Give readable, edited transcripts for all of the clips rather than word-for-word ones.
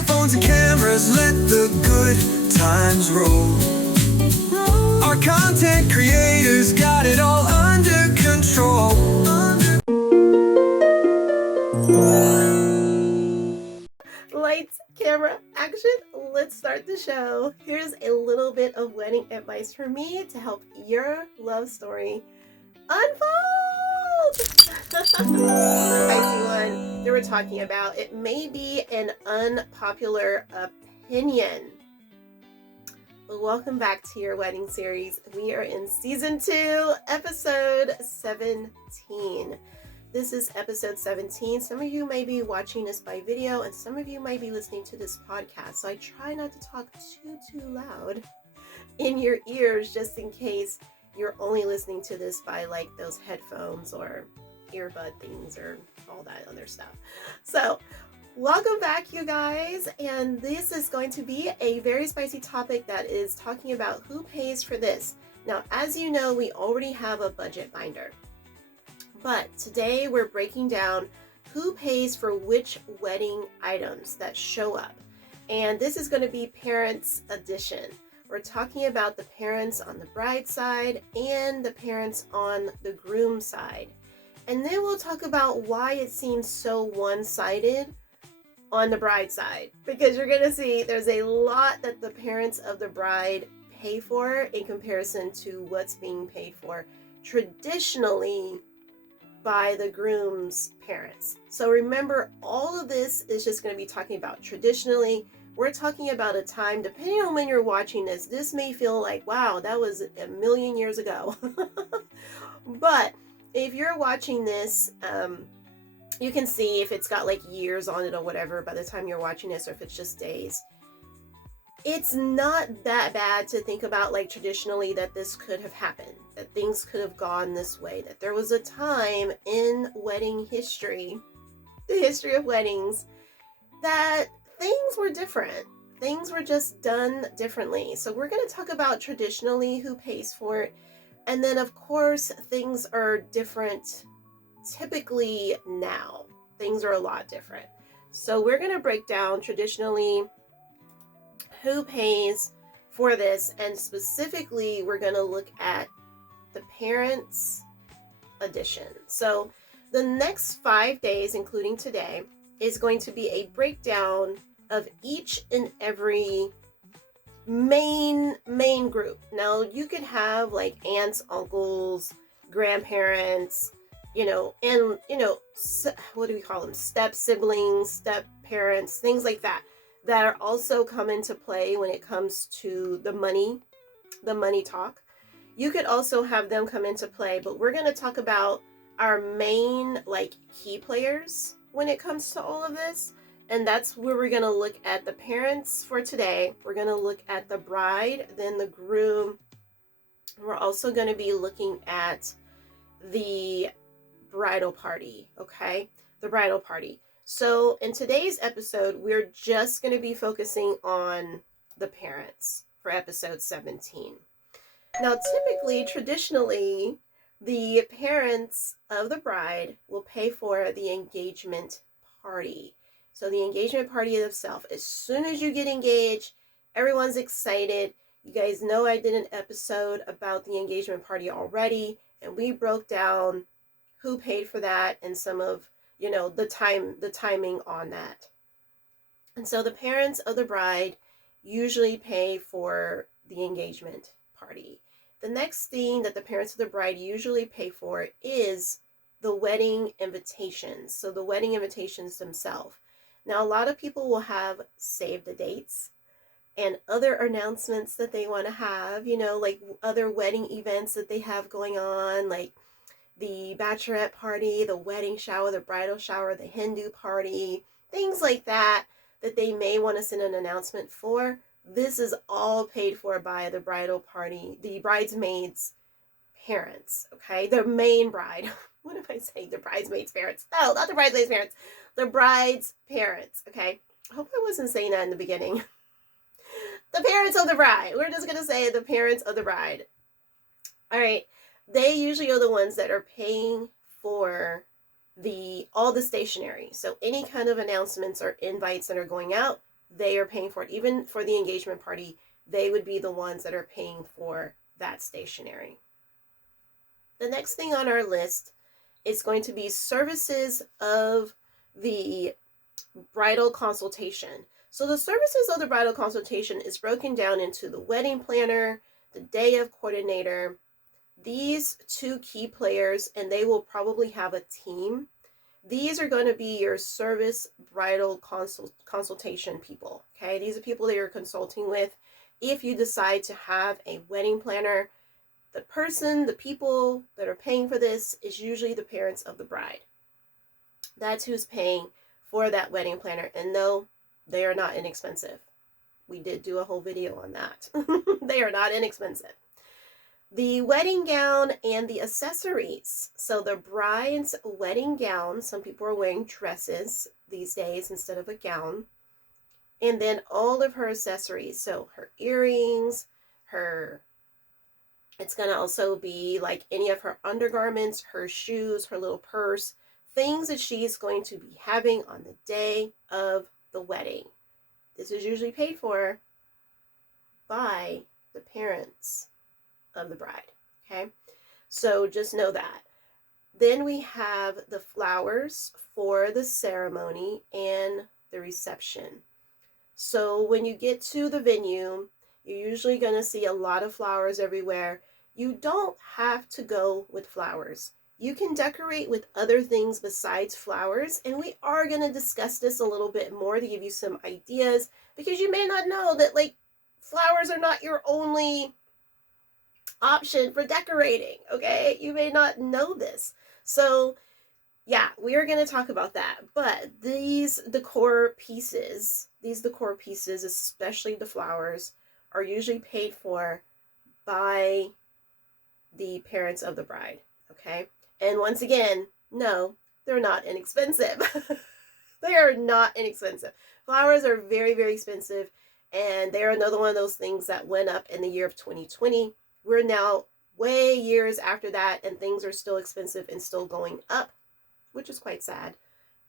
your phones and cameras, let the good times roll. Our content creators got it all under control. Lights, camera, action. Let's start the show. Here's a little bit of wedding advice from me to help your love story unfold. Spicy one that we're talking about. It may be an unpopular opinion. But welcome back to your wedding series. We are in season 2, episode 17. This is episode 17. Some of you may be watching this by video and some of you might be listening to this podcast. So I try not to talk too loud in your ears just in case you're only listening to this by like those headphones or earbud things or all that other stuff. So welcome back, you guys. And this is going to be a very spicy topic that is talking about who pays for this. Now, as you know, we already have a budget binder. But today we're breaking down who pays for which wedding items that show up. And this is going to be parents edition. We're talking about the parents on the bride side and the parents on the groom side. And then we'll talk about why it seems so one-sided on the bride side. Because you're going to see there's a lot that the parents of the bride pay for in comparison to what's being paid for traditionally by the groom's parents. So remember, all of this is just going to be talking about traditionally. We're talking about a time, depending on when you're watching this, this may feel like, wow, that was a million years ago. But if you're watching this, you can see if it's got like years on it or whatever by the time you're watching this, or if it's just days. It's not that bad to think about like traditionally that this could have happened, that things could have gone this way, that there was a time in wedding history, the history of weddings, that things were different. Things were just done differently. So we're going to talk about traditionally who pays for it. And then of course, things are different typically now. Things are a lot different. So we're going to break down traditionally who pays for this, and specifically we're going to look at the parents edition. So the next 5 days, including today, is going to be a breakdown of each and every main group. Now you could have like aunts, uncles, grandparents, what do we call them? Step siblings, step parents, things like that are also come into play when it comes to the money talk. You could also have them come into play, but we're going to talk about our main like key players when it comes to all of this. And that's where we're going to look at the parents for today. We're going to look at the bride, then the groom. We're also going to be looking at the bridal party, okay? The bridal party. So in today's episode, we're just going to be focusing on the parents for episode 17. Now, typically, traditionally, the parents of the bride will pay for the engagement party. So the engagement party itself, as soon as you get engaged, everyone's excited. You guys know I did an episode about the engagement party already, and we broke down who paid for that and some of the timing on that. And so the parents of the bride usually pay for the engagement party. The next thing that the parents of the bride usually pay for is the wedding invitations. So the wedding invitations themselves. Now, a lot of people will have save the dates and other announcements that they want to have, like other wedding events that they have going on, like the bachelorette party, the wedding shower, the bridal shower, the Hindu party, things like that they may want to send an announcement for. This is all paid for by the bridal party, the bridesmaids' parents, okay? The main bride. What am I saying? The bridesmaids' parents. No, not the bridesmaids' parents. The bride's parents, okay? I hope I wasn't saying that in the beginning. The parents of the bride. We're just going to say the parents of the bride. All right. They usually are the ones that are paying for all the stationery. So any kind of announcements or invites that are going out, they are paying for it. Even for the engagement party, they would be the ones that are paying for that stationery. The next thing on our list is going to be services of the bridal consultation. So the services of the bridal consultation is broken down into the wedding planner, the day of coordinator, these two key players, and they will probably have a team. These are going to be your service bridal consultation people. Okay, these are people that you're consulting with. If you decide to have a wedding planner, the people that are paying for this is usually the parents of the bride. That's who's paying for that wedding planner. And no, they are not inexpensive. We did do a whole video on that. They are not inexpensive. The wedding gown and the accessories. So the bride's wedding gown, some people are wearing dresses these days instead of a gown. And then all of her accessories. So her earrings, it's going to also be like any of her undergarments, her shoes, her little purse, things that she's going to be having on the day of the wedding. This is usually paid for by the parents of the bride. Okay, so just know that. Then we have the flowers for the ceremony and the reception. So when you get to the venue, you're usually going to see a lot of flowers everywhere. You don't have to go with flowers. You can decorate with other things besides flowers, and we are going to discuss this a little bit more to give you some ideas, because you may not know that like flowers are not your only option for decorating. Okay, you may not know this. So yeah, we are going to talk about that. But these decor pieces, especially the flowers, are usually paid for by the parents of the bride. Okay, and once again, no, they're not inexpensive. They are not inexpensive. Flowers are very, very expensive, and they're another one of those things that went up in the year of 2020. We're now way years after that, and things are still expensive and still going up, which is quite sad.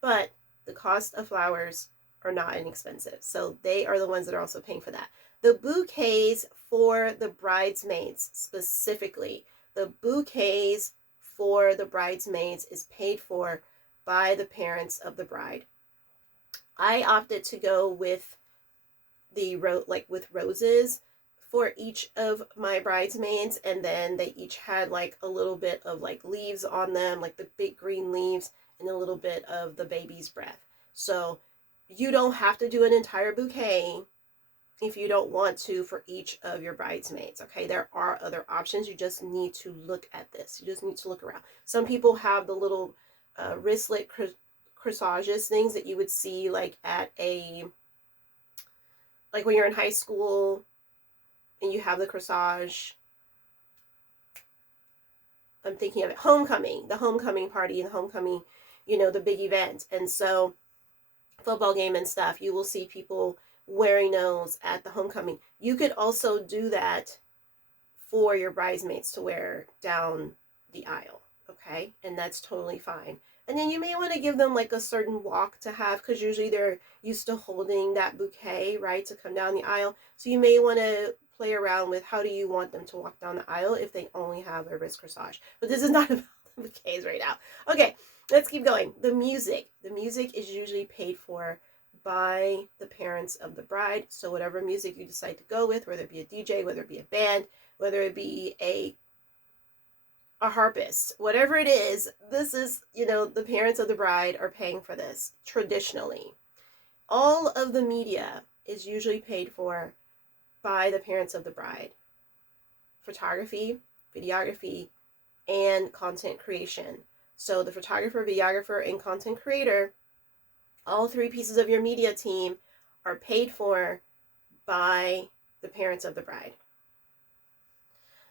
But the cost of flowers are not inexpensive. So they are the ones that are also paying for that. The bouquets for the bridesmaids specifically, the bouquets for the bridesmaids is paid for by the parents of the bride. I opted to go with with roses for each of my bridesmaids, and then they each had like a little bit of like leaves on them, like the big green leaves, and a little bit of the baby's breath. So you don't have to do an entire bouquet if you don't want to for each of your bridesmaids. Okay, there are other options. You just need to look at this. You just need to look around. Some people have the little wristlet corsages, things that you would see like at like when you're in high school and you have the corsage. I'm thinking of it, homecoming, the homecoming party, and the homecoming, the big event. And so football game and stuff, you will see people wearing those at the homecoming. You could also do that for your bridesmaids to wear down the aisle. Okay, and that's totally fine. And then you may want to give them like a certain walk to have, because usually they're used to holding that bouquet, right, to come down the aisle. So you may want to play around with how do you want them to walk down the aisle if they only have a wrist corsage. But this is not about the bouquets right now. Okay, let's keep going. The music is usually paid for by the parents of the bride. So whatever music you decide to go with, whether it be a DJ, whether it be a band, whether it be a harpist, whatever it is, this is, the parents of the bride are paying for this traditionally. All of the media is usually paid for by the parents of the bride. Photography, videography, and content creation. So the photographer, videographer, and content creator, all three pieces of your media team are paid for by the parents of the bride.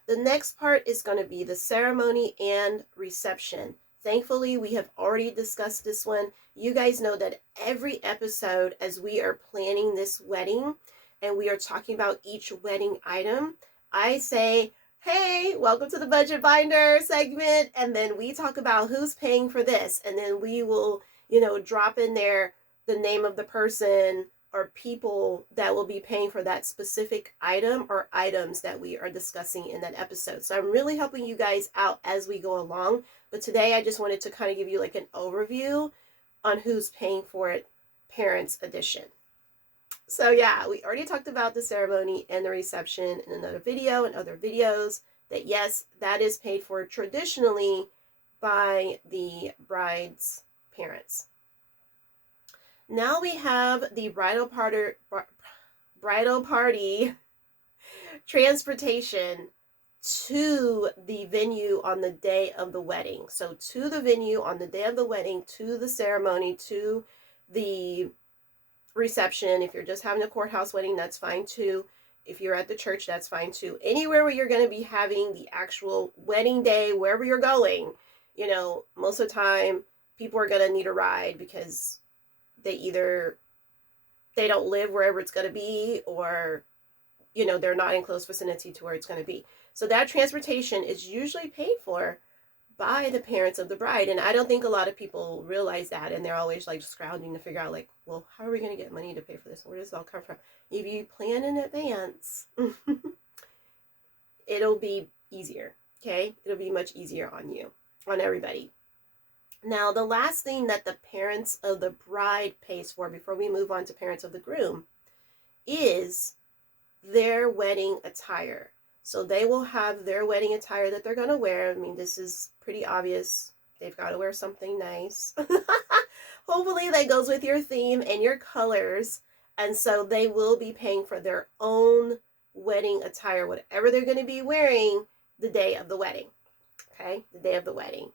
The next part is going to be the ceremony and reception. Thankfully, we have already discussed this one. You guys know that every episode, as we are planning this wedding and we are talking about each wedding item, I say, hey, welcome to the budget binder segment. And then we talk about who's paying for this. And then we will, drop in there the name of the person or people that will be paying for that specific item or items that we are discussing in that episode. So I'm really helping you guys out as we go along. But today I just wanted to kind of give you like an overview on who's paying for it, Parents Edition. So yeah, we already talked about the ceremony and the reception in another video and other videos, that yes, that is paid for traditionally by the bride's parents. Now we have the bridal party transportation to the venue on the day of the wedding. So to the venue on the day of the wedding, to the ceremony, to the reception. If you're just having a courthouse wedding, that's fine too. If you're at the church, that's fine too. Anywhere where you're going to be having the actual wedding day, wherever you're going, you know, most of the time people are going to need a ride because they don't live wherever it's going to be, or, you know, they're not in close vicinity to where it's going to be. So that transportation is usually paid for by the parents of the bride. And I don't think a lot of people realize that. And they're always like scrounging to figure out like, well, how are we going to get money to pay for this? Where does it all come from? If you plan in advance, it'll be easier. Okay. It'll be much easier on you, on everybody. Now, the last thing that the parents of the bride pays for before we move on to parents of the groom is their wedding attire. So they will have their wedding attire that they're going to wear. I mean, this is pretty obvious. They've got to wear something nice. Hopefully that goes with your theme and your colors. And so they will be paying for their own wedding attire, whatever they're going to be wearing the day of the wedding. Okay, the day of the wedding.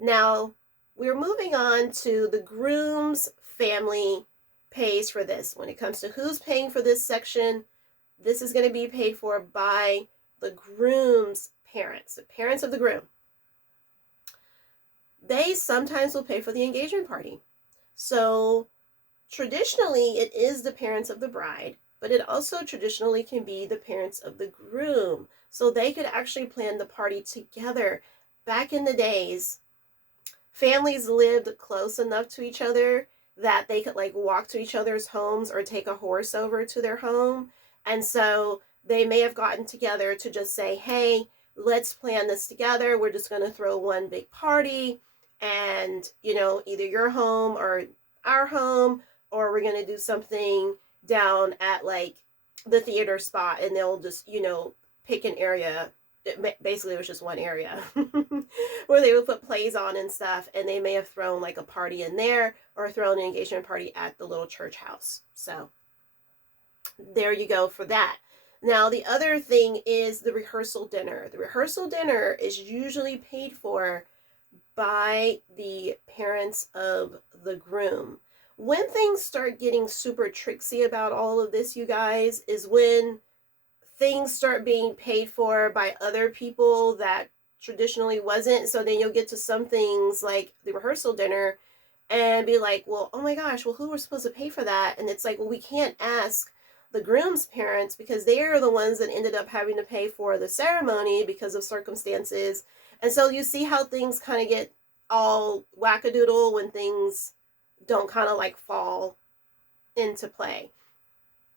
Now, we're moving on to the groom's family pays for this. When it comes to who's paying for this section, this is going to be paid for by the groom's parents, the parents of the groom. They sometimes will pay for the engagement party. So traditionally, it is the parents of the bride, but it also traditionally can be the parents of the groom. So they could actually plan the party together. Back in the days, families lived close enough to each other that they could like walk to each other's homes or take a horse over to their home. And so they may have gotten together to just say, hey, let's plan this together. We're just going to throw one big party, and, you know, either your home or our home, or we're going to do something down at like the theater spot, and they'll just, you know, pick an area. Basically, it was just one area where they would put plays on and stuff, and they may have thrown like a party in there or thrown an engagement party at the little church house. So there you go for that. Now, the other thing is the rehearsal dinner. The rehearsal dinner is usually paid for by the parents of the groom. When things start getting super tricksy about all of this, you guys, is when things start being paid for by other people that traditionally wasn't. So then you'll get to some things like the rehearsal dinner and be like, well, oh my gosh, well, who was supposed to pay for that? And it's like, well, we can't ask the groom's parents because they are the ones that ended up having to pay for the ceremony because of circumstances. And so you see how things kind of get all wackadoodle when things don't kind of like fall into play.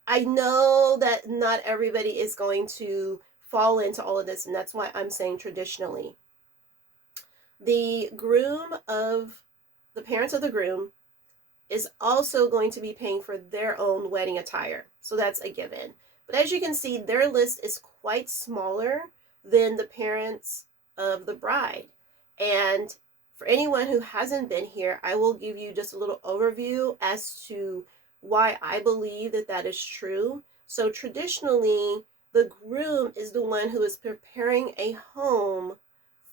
I know that not everybody is going to fall into all of this, and that's why I'm saying traditionally. The parents of the groom is also going to be paying for their own wedding attire. So that's a given. But as you can see, their list is quite smaller than the parents of the bride. And for anyone who hasn't been here, I will give you just a little overview as to why I believe that that is true. So traditionally, the groom is the one who is preparing a home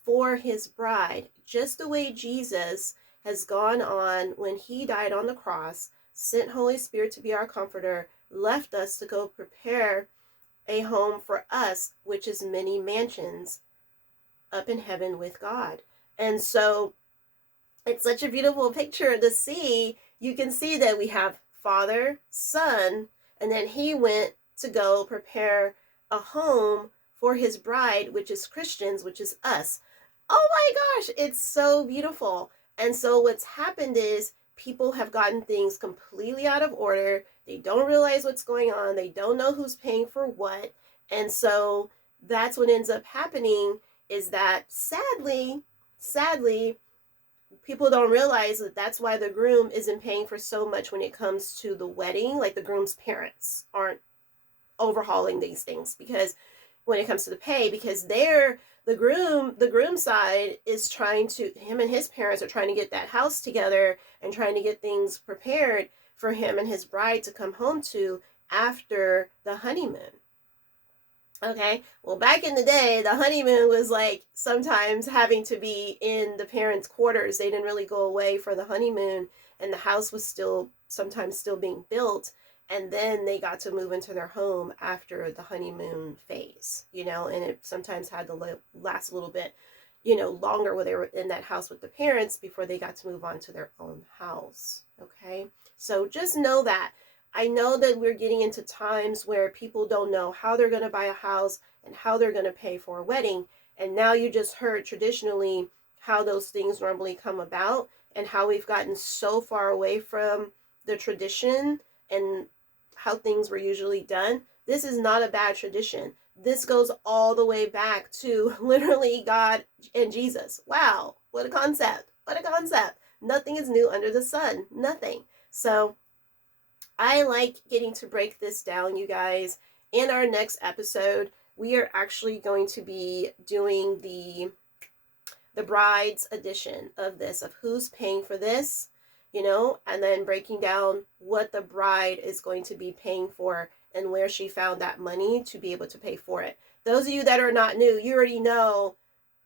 for his bride, just the way Jesus has gone on when he died on the cross, sent Holy Spirit to be our comforter, left us to go prepare a home for us, which is many mansions up in heaven with God. And so it's such a beautiful picture to see. You can see that we have Father, Son, and then he went to go prepare a home for his bride, which is Christians, which is us. Oh my gosh, it's so beautiful. And so what's happened is people have gotten things completely out of order. They don't realize what's going on. They don't know who's paying for what. And so that's what ends up happening, is that sadly, people don't realize that that's why the groom isn't paying for so much when it comes to the wedding. Like, the groom's parents aren't overhauling these things, because when it comes to the pay, because the groom side is trying to, him and his parents are trying to get that house together and trying to get things prepared for him and his bride to come home to after the honeymoon. Okay, well, back in the day, the honeymoon was like sometimes having to be in the parents' quarters. They didn't really go away for the honeymoon, and the house was sometimes still being built, and then they got to move into their home after the honeymoon phase, and it sometimes had to last a little bit, longer, where they were in that house with the parents before they got to move on to their own house. Okay, so just know that. I know that we're getting into times where people don't know how they're going to buy a house and how they're going to pay for a wedding. And now you just heard traditionally how those things normally come about, and how we've gotten so far away from the tradition and how things were usually done. This is not a bad tradition. This goes all the way back to literally God and Jesus. Wow, what a concept. What a concept. Nothing is new under the sun. Nothing. So I like getting to break this down, you guys. In our next episode, we are actually going to be doing the bride's edition of this, of who's paying for this, and then breaking down what the bride is going to be paying for and where she found that money to be able to pay for it. Those of you that are not new, you already know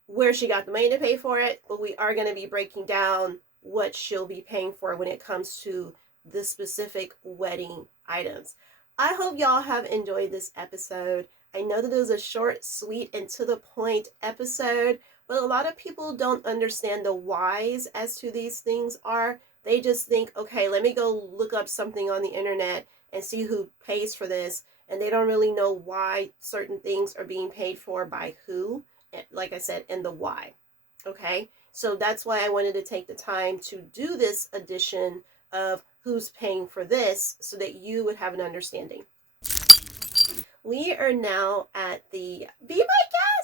where she got the money to pay for it, but we are going to be breaking down what she'll be paying for when it comes to the specific wedding items. I hope y'all have enjoyed this episode. I know that it was a short, sweet, and to the point episode, but a lot of people don't understand the whys as to these things are. They just think, okay, let me go look up something on the internet and see who pays for this, and they don't really know why certain things are being paid for by who, like I said, and the why. Okay, so that's why I wanted to take the time to do this edition of who's paying for this, so that you would have an understanding. We are now at the Be My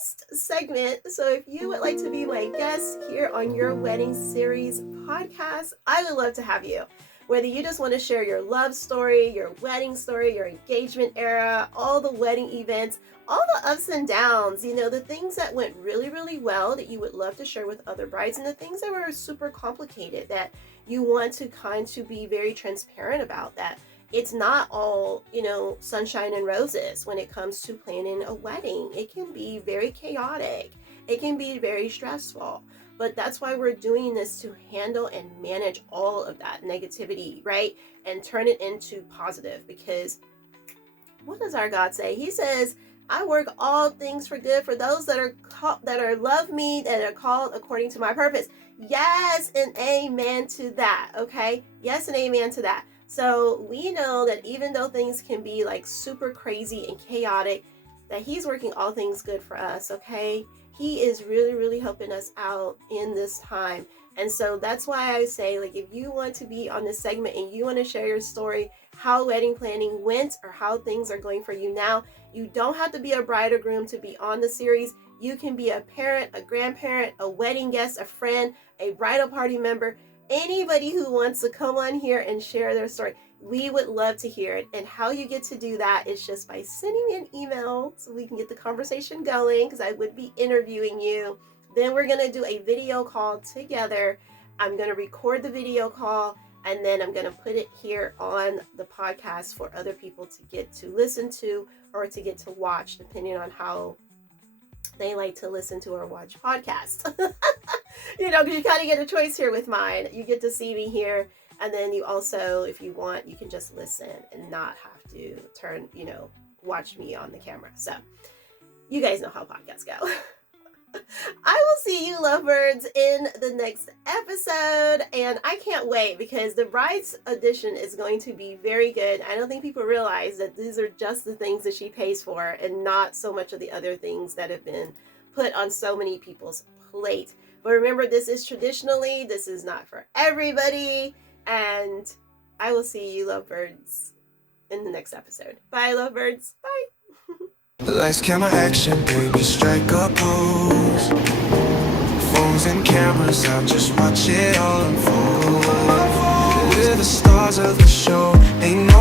Guest segment. So if you would like to be my guest here on your wedding series podcast, I would love to have you. Whether you just want to share your love story, your wedding story, your engagement era, all the wedding events, all the ups and downs, the things that went really, really well that you would love to share with other brides, and the things that were super complicated that you want to be very transparent about, that it's not all, sunshine and roses when it comes to planning a wedding. It can be very chaotic. It can be very stressful. But that's why we're doing this, to handle and manage all of that negativity, right? And turn it into positive, because what does our God say? He says, I work all things for good for those that are love me, that are called according to my purpose. Yes, and amen to that. Okay, yes, and amen to that. So we know that even though things can be like super crazy and chaotic, that He's working all things good for us. Okay, He is really, really helping us out in this time. And so that's why I say, like, if you want to be on this segment and you want to share your story, how wedding planning went, or how things are going for you now, you don't have to be a bride or groom to be on the series. You can be a parent, a grandparent, a wedding guest, a friend, a bridal party member, anybody who wants to come on here and share their story. We would love to hear it. And how you get to do that is just by sending me an email so we can get the conversation going, because I would be interviewing you. Then we're going to do a video call together. I'm going to record the video call, and then I'm going to put it here on the podcast for other people to get to listen to, or to get to watch, depending on how they like to listen to or watch podcasts. Because you kind of get a choice here with mine. You get to see me here, and then you also, if you want, you can just listen and not have to watch me on the camera. So you guys know how podcasts go. I will see you lovebirds in the next episode, and I can't wait, because the bride's edition is going to be very good. I don't think people realize that these are just the things that she pays for, and not so much of the other things that have been put on so many people's plate. But remember, this is traditionally, this is not for everybody, And I will see you lovebirds in the next episode. Bye, lovebirds. Bye. Lights, camera, action, baby, strike a pose. Phones and cameras out, just watch it all unfold. We're the stars of the show, ain't no